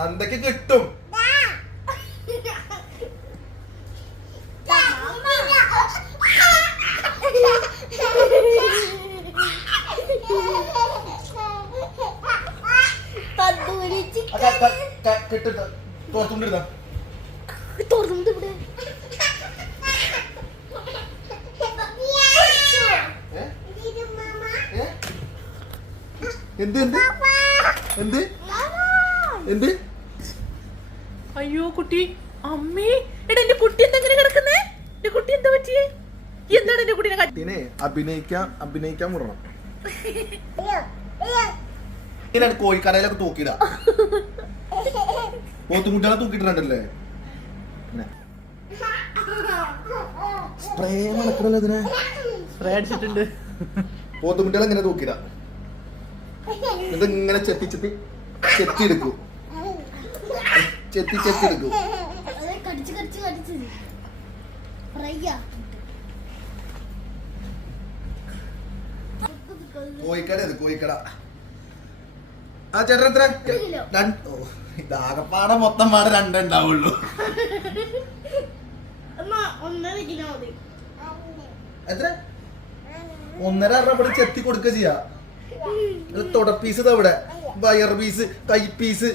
തന്തയ്ക്ക് കിട്ടും. കിട്ടും തോർത്തുകൊണ്ടിരുന്ന തുറന്നിട്ട് ഇവിടെ. എന്ത് എന്ത്? എന്ത്? എന്ത്? അയ്യോ കുട്ടി. അമ്മേ എടാ എന്റെ കുട്ടി എന്താ ഇങ്ങനെ കിടക്കുന്നേ? എന്റെ കുട്ടി എന്താ പറ്റിയേ? എന്താണ് എന്റെ കുട്ടീനെ കട്ടിനെ കുട്ടീനെ അഭിനയിക്കാൻ അഭിനയിക്കാൻ മുറണം ഇങ്ങനെ കോഴിക്കടയിലൊക്കെ തൂക്കിടാ പോത്തുകുട്ടികളെ തൂക്കിട്ടുണ്ടല്ലേ സ്പ്രേ നടക്കണല്ലോ ഇതിനെ. സ്പ്രേ അടിച്ചിട്ടുണ്ട്. പോത്തുകുട്ടികളെ ഇങ്ങനെ തൂക്കിടാ ഇത് ഇങ്ങനെ ചെത്തി ചെത്തി ചെത്തി എടുക്കും ചെത്തി ചെത്തി എടുക്കും. കടിച്ച് കടിച്ച് കടിച്ച്. ഫ്രൈയാ. കോഴിക്കട അത് കോഴിക്കട. ആ ചേട്ടൻ എത്ര. രണ്ട് ഓ ഇതാകപ്പാടെ മൊത്തം പാടെ രണ്ടുണ്ടാവുള്ളൂ എത്ര? ഒന്നര ഇവിടെ ചെത്തി കൊടുക്കുക ചെയ്യാ. തുടപ്പീസ് തുട പീസ് ഇതാ വയർ പീസ് കൈ പീസ്.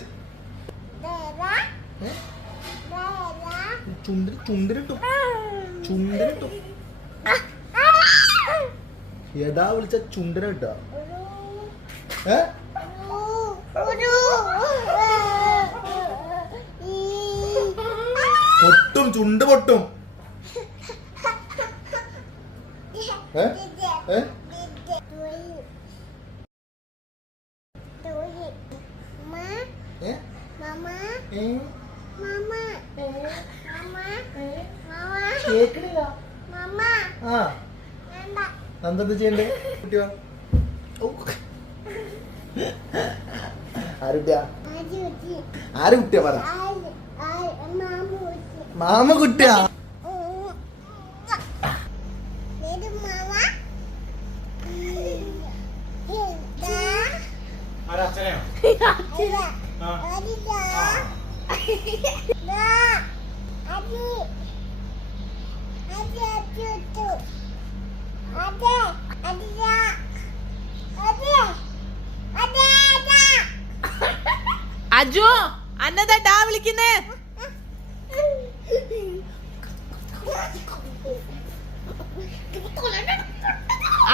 ചുണ്ടിന് ചുണ്ടിനിട്ടും ചുണ്ടിനിട്ടും യഥാ വിളിച്ച ചുണ്ടിനെ ഇട്ടാ ഏ? പൊട്ടും ചുണ്ട് പൊട്ടും. ഏ? ഏ? ഏ? കേക്കണില്ല. ആ. നന്ദന്ത് ചെയ്യണ്ടേ? കുട്ടിയോ? ആരുട്ടിയാ ആര് കുട്ടിയാ പറ? മാമ കുട്ടിയാ? അജു അന്നതാ ഡാ വിളിക്കുന്നേ.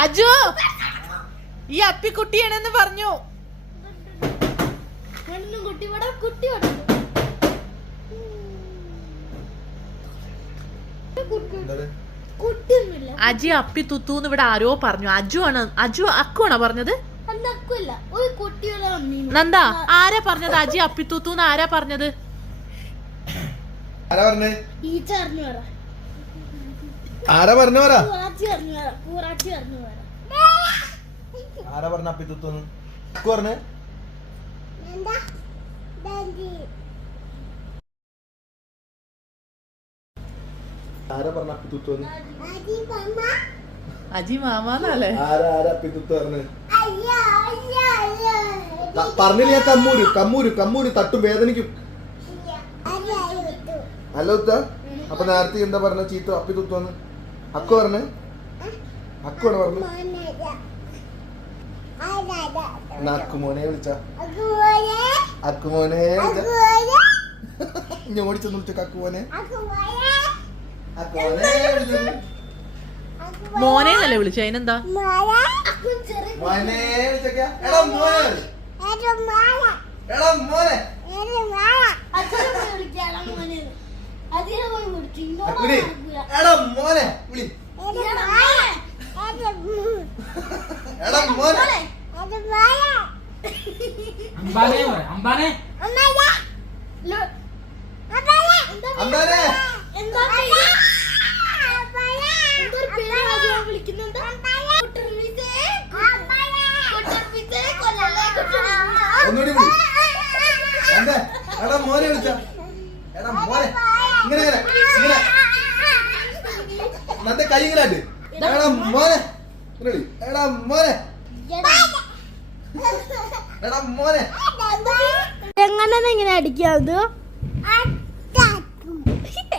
അജു ഈ അപ്പിക്കുട്ടിയാണെന്ന് പറഞ്ഞു. അജി അപ്പി തുത്തു ഇവിടെ ആരോ പറഞ്ഞു. അജു ആണ്. അജു അക്കുവാണോ പറഞ്ഞത്? നന്ദാ ഒരു കുട്ടിയുടെ നന്ദ ആരാ പറഞ്ഞത്? അജി അപ്പി തുത്തു ആരാ പറഞ്ഞത്? ആരാ പറഞ്ഞു? ആരാ പറഞ്ഞ അപ്പി തുത്തു പറഞ്ഞു വരാം പൂറാച്ചി അറിഞ്ഞു വരാം ആരാ പറഞ്ഞ ആരാ പറഞ്ഞ അപ്പിത്തുത്തോന്ന് അജി മാമാന്നല്ലേ? ആരാ ആരാ അപ്പിത്തുത്തു പറഞ്ഞ് പറഞ്ഞില്ല ഞാൻ കമ്മൂര് കമ്മൂര് കമ്മൂര് തട്ടും വേദനിക്കും ഹലോ ഉത്ത. അപ്പൊ നേരത്തെ എന്താ പറഞ്ഞ ചീത്ത അപ്പിത്തുത്തോന്ന് അക്കു പറഞ്ഞ്. അക്കുവാണ് പറഞ്ഞു അക്കുമോനെ വിളിച്ച. അക്കുമോനെ. വിളിച്ച. ഞാൻ ഓടിച്ചെന്ന് വിളിച്ച അക്കുമോനെ. മോനെ എന്നല്ലേ വിളിച്ചു? അതിനെന്താ? മോനെ? വിളിച്ചേക്കാ എടാ മോനെ എടാ മോനെ അക്കുരി എടാ മോനെ വിളി എടാ മോനെ അമ്പാനെ പറ അമ്പാനെ അമ്പാനെ എന്താ പേര്? എന്തൊരു പേര് ആദ്യം വിളിക്കുന്നുണ്ട്? കുട്ടർമീസേ, കുട്ടർമീസേ, കൊല്ലല്ലേ, കുട്ടർമീസേ. ഒന്നുകൂടി വിളി എന്താ എടാ മോനെ വിളിച്ച എടാ മോനെ ഇങ്ങനെ ഇങ്ങനെ ഇങ്ങനെ നന്റെ കൈ ഇങ്ങനെ ആട്ട്. എടാ മോനെ. എടാ മോനെ. എടാ. മോനെ? എങ്ങനെ ഇങ്ങനെ അടിക്കാത്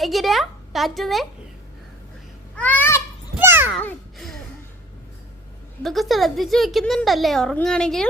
എങ്ങനെയാ? കാറ്റത് ഇതൊക്കെ ശ്രദ്ധിച്ചു വെക്കുന്നുണ്ടല്ലേ ഉറങ്ങുകയാണെങ്കിൽ?